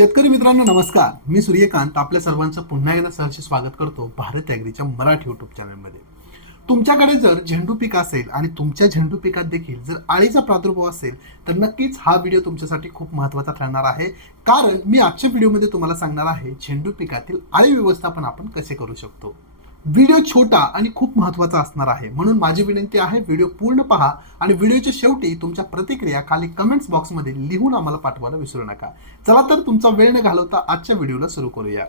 शेतकरी मित्रांनो नमस्कार. मी सूर्यकांत. आपल्या सर्वांचं पुन्हा एकदा सहर्ष स्वागत करतो भारत ॲग्रीच्या मराठी युट्यूब चॅनलमध्ये तुमच्याकडे जर झेंडू पीक असेल आणि तुमच्या झेंडू पिकात देखील जर आळीचा प्रादुर्भाव असेल तर नक्कीच हा व्हिडिओ तुमच्यासाठी खूप महत्त्वाचा ठरणार आहे. कारण मी आजच्या व्हिडिओमध्ये तुम्हाला सांगणार आहे झेंडू पिकातील आळी व्यवस्थापन आपण कसे करू शकतो? व्हिडिओ छोटा आणि खूप महत्त्वाचा असणार आहे. म्हणून माझी विनंती आहे व्हिडिओ पूर्ण पहा आणि व्हिडिओच्या शेवटी तुमच्या प्रतिक्रिया खाली कमेंट्स बॉक्समध्ये लिहून आम्हाला पाठवायला विसरू नका. चला तर तुमचा वेळ न घालवता आजच्या व्हिडिओला सुरू करूया.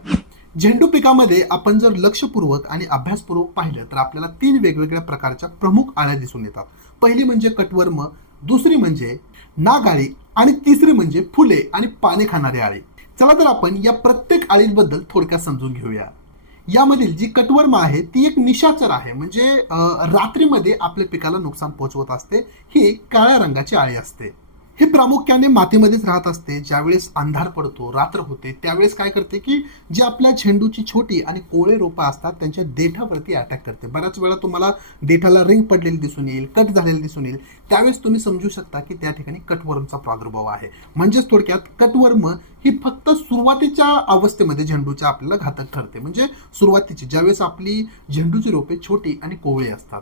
झेंडू पिकामध्ये आपण जर लक्षपूर्वक आणि अभ्यासपूर्वक पाहिलं तर आपल्याला तीन वेगवेगळ्या प्रकारच्या प्रमुख आळ्या दिसून येतात. पहिली म्हणजे कटवर्म दुसरी म्हणजे नागाळी आणि तिसरी म्हणजे फुले आणि पाने खाणारे आळी. चला तर आपण या प्रत्येक आळीबद्दल थोडक्यात समजून घेऊया. यामधील जी कटवर्म आहे ती एक निशाचर आहे. म्हणजे रात्रीमध्ये आपल्या पिकाला नुकसान पोहोचवत असते ही काळ्या रंगाची आळी असते. हे प्रामुख्याने मातीमध्येच राहत असते. ज्यावेळेस अंधार पडतो रात्र होते त्यावेळेस काय करते की जी आपल्या झेंडूची छोटी आणि कोळे रोपं असतात त्यांच्या देठावरती अटॅक करते. बऱ्याच वेळा तुम्हाला देठाला रिंग पडलेली दिसून येईल कट झालेली दिसून येईल. त्यावेळेस तुम्ही समजू शकता की त्या ठिकाणी कटवर्मचा प्रादुर्भाव आहे. म्हणजेच थोडक्यात कटवर्म ही फक्त सुरुवातीच्या अवस्थेमध्ये झेंडूच्या आपल्याला घातक ठरते. म्हणजे सुरुवातीची ज्यावेळेस आपली झेंडूची रोपे छोटी आणि कोवळी असतात.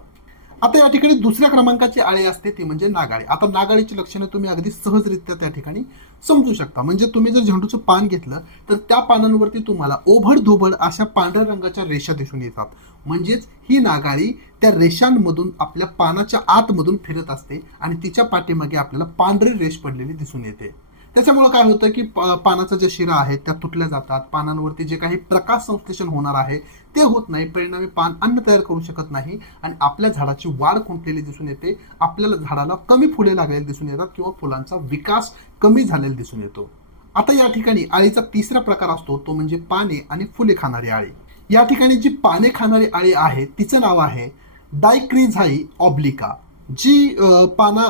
आता या ठिकाणी दुसऱ्या क्रमांकाची आळे असते ती म्हणजे नागाळी. आता नागाळीची लक्षणे तुम्ही अगदी सहजरित्या त्या ठिकाणी समजू शकता. म्हणजे तुम्ही जर झेंडूचं पान घेतलं तर त्या पानांवरती तुम्हाला ओभड धोबड अशा पांढऱ्या रंगाच्या रेषा दिसून येतात. म्हणजेच ही नागाळी त्या रेषांमधून आपल्या पानाच्या आतमधून फिरत असते आणि तिच्या पाठीमागे आपल्याला पांढरी रेष पडलेली दिसून येते. त्याच्यामुळे काय होतं की प- पानाचा जे शिरा आहे त्या तुटल्या जातात. पानांवरती जे काही प्रकाश संश्लेषण होणार आहे ते होत नाही. परिणामी पान अन्न तयार करू शकत नाही आणि आपल्या झाडाची वाढ खुंटलेली दिसून येते? आपल्याला झाडाला कमी फुले लागलेली दिसून येतात किंवा फुलांचा विकास कमी झालेला दिसून येतो. आता या ठिकाणी आळीचा तिसरा प्रकार असतो तो म्हणजे पाने आणि फुले खाणारी आळी या ठिकाणी जी पाने खाणारी आळी आहे तिचं नाव आहे डायक्रिझाई ऑब्लिका. जी पाना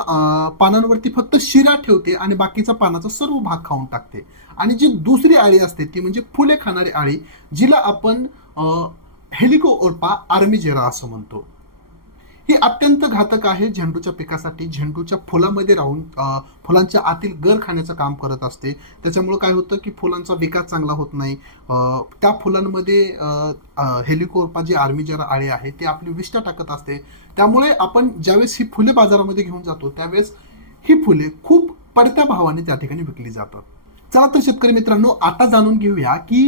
पानांवरती फक्त शिरा ठेवते आणि बाकीचा पानाचा सर्व भाग खाऊन टाकते. आणि जी दुसरी आळी असते ती म्हणजे फुले खाणारी आळी जिला आपण हेलिको आर्मी जेरा असं म्हणतो. हे अत्यंत घातक आहे झेंडूच्या पिकासाठी. झेंडूच्या फुलामध्ये राहून फुलांच्या आतील गर खाण्याचं काम करत असते. त्याच्यामुळं काय होतं की फुलांचा विकास चांगला होत नाही. त्या फुलांमध्ये हेलिकोर्पा जे आर्मीजर आळे आहे ते आपली विष्ठा टाकत असते. त्यामुळे आपण ज्यावेळेस ही फुले बाजारामध्ये घेऊन जातो त्यावेळेस ही फुले खूप पडत्या भावाने त्या ठिकाणी विकली जातात. चला तर शेतकरी मित्रांनो आता जाणून घेऊया की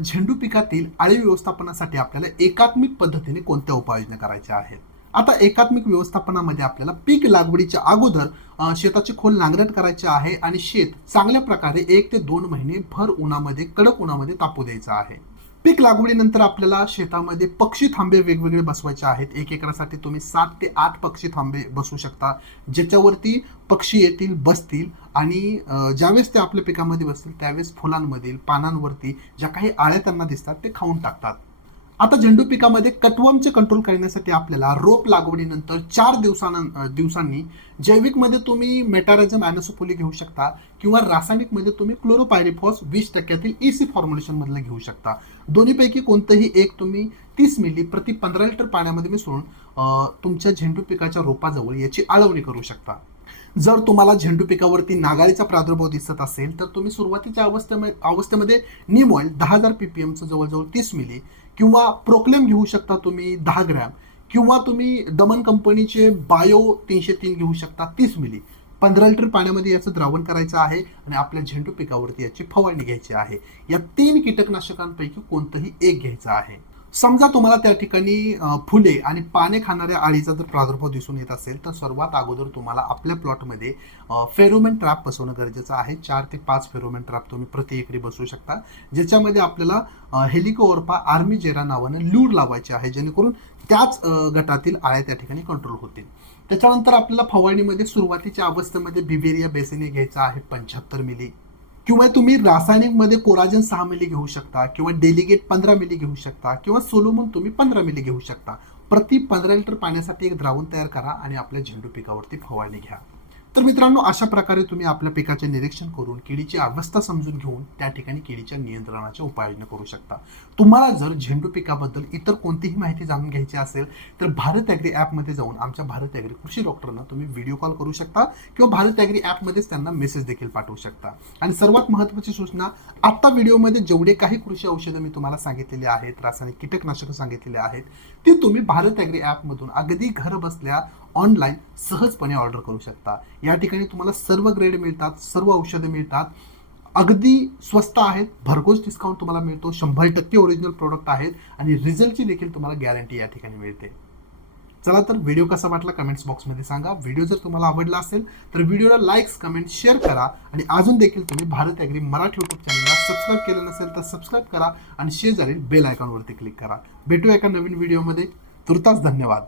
झेंडू पिकातील आळी व्यवस्थापनासाठी आपल्याला एकात्मिक पद्धतीने कोणत्या उपाययोजना करायच्या आहेत? आता एकात्मिक व्यवस्थापनामध्ये आपल्याला पीक लागवडीच्या अगोदर शेताची खोल नांगरट करायची आहे आणि शेत चांगल्या प्रकारे एक ते दोन महिने भर उन्हामध्ये कडक उन्हामध्ये तापू द्यायचं आहे. पीक लागवडीनंतर आपल्याला शेतामध्ये पक्षी थांबे वेगवेगळे बसवायचे आहेत. एक एकरासाठी तुम्ही सात ते आठ पक्षी थांबे बसवू शकता ज्याच्यावरती पक्षी येतील बसतील आणि ज्यावेळेस ते आपल्या पिकामध्ये बसतील त्यावेळेस फुलांमधील पानांवरती ज्या काही आळ्या त्यांना दिसतात ते खाऊन टाकतात. आता झेंडू पिकामध्ये कटवर्मचे कंट्रोल करण्यासाठी आपल्याला रोप लागवडीनंतर चार दिवसानं दिवसांनी जैविकमध्ये तुम्ही मेटारायझम अॅनोसोपोली घेऊ शकता किंवा रासायनिकमध्ये तुम्ही क्लोरोपायरिफॉस वीस टक्क्यातील ई सी फॉर्म्युलेशनमधलं घेऊ शकता. दोन्हीपैकी कोणतंही एक तुम्ही तीस मिली प्रति पंधरा लिटर पाण्यामध्ये मिसळून तुमच्या झेंडू पिकाच्या रोपाजवळ याची आळवणी करू शकता. जर तुम्हाला झेंडू पिकावरती नागाळीचा प्रादुर्भाव दिसत असेल तर तुम्ही सुरुवातीच्या अवस्थेमध्ये अवस्थेमध्ये नीम ऑइल दहा हजार पी पी एमचं जवळजवळ तीस मिली किंवा प्रोक्लेम घेऊ शकता तुम्ही दहा ग्रॅम किंवा तुम्ही दमन कंपनीचे बायो तीनशे तीन घेऊ शकता तीस मिली पंधरा लिटर पाण्यामध्ये याचं द्रावण करायचं आहे आणि आपल्या झेंडू पिकावरती याची फवारणी घ्यायची आहे. या तीन कीटकनाशकांपैकी कोणतंही एक घ्यायचं आहे. समजा तुम्हाला त्या ठिकाणी फुले आणि पाने खाणाऱ्या आळीचा जर प्रादुर्भाव दिसून येत असेल तर सर्वात अगोदर तुम्हाला आपल्या प्लॉटमध्ये फेरोमेन ट्रॅप बसवणं गरजेचं आहे. चार ते पाच फेरोमेन ट्रॅप तुम्ही प्रति एकरी बसवू शकता. ज्याच्यामध्ये आपल्याला हेलिकोओर्पा आर्मी जेरा नावानं लूड लावायचे आहे जेणेकरून त्याच गटातील आळ्या त्या ठिकाणी कंट्रोल होतील. त्याच्यानंतर आपल्याला फवारणीमध्ये सुरुवातीच्या अवस्थेमध्ये बिबेरिया बेसिनी घ्यायचा आहे पंच्याहत्तर मिली. किंवा तुम्ही रासायनिकमध्ये कोराजन सहा मिली घेऊ शकता किंवा डेलिगेट पंधरा मिली घेऊ शकता किंवा सोलोमन तुम्ही पंधरा मिली घेऊ शकता. प्रति पंधरा लिटर पाण्यासाठी एक द्रावण तयार करा आणि आपल्या झेंडू पिकावरती फवारणी घ्या. तर मित्रांनो अशा प्रकारे तुम्ही आपल्या पिकाचे निरीक्षण करून किडीची अवस्था समजून घेऊन त्या ठिकाणी किडीच्या नियंत्रणाच्या उपाययोजना करू शकता. तुम्हाला जर झेंडू पिकाबद्दल इतर कोणतीही माहिती जाणून घ्यायची असेल तर भारत ॲग्री ॲपमध्ये जाऊन आमच्या भारत ॲग्री कृषी डॉक्टरांना तुम्ही व्हिडिओ कॉल करू शकता किंवा भारत ॲग्री ॲपमध्येच त्यांना मेसेज देखील पाठवू शकता. आणि सर्वात महत्त्वाची सूचना आत्ता व्हिडिओमध्ये जेवढे काही कृषी औषधं मी तुम्हाला सांगितलेली आहेत रासायनिक कीटकनाशकं सांगितलेली आहेत ती तुम्ही भारत ॲग्री ॲपमधून अगदी घर बसल्या ऑनलाईन सहजपणे ऑर्डर करू शकता. या ठिकाणी तुम्हाला सर्व ग्रेड मिळतात सर्व औषधं मिळतात. अगदी स्वस्त आहेत भरघोस डिस्काउंट तुम्हाला मिळतो. शंभर टक्के ओरिजिनल प्रोडक्ट आहेत आणि रिझल्टची देखील तुम्हाला गॅरंटी या ठिकाणी मिळते. चला तर व्हिडिओ कसा वाटला कमेंट्स बॉक्समध्ये सांगा. व्हिडिओ जर तुम्हाला आवडला असेल तर व्हिडिओला लाईक्स कमेंट शेअर करा. आणि अजून देखील तुम्ही भारत ॲग्री मराठी यूट्यूब चॅनलला सबस्क्राईब केलं नसेल तर सबस्क्राईब करा. आणि शेजारील बेल आयकॉनवरती क्लिक करा. भेटू एका नवीन व्हिडिओमध्ये तुर्तास धन्यवाद.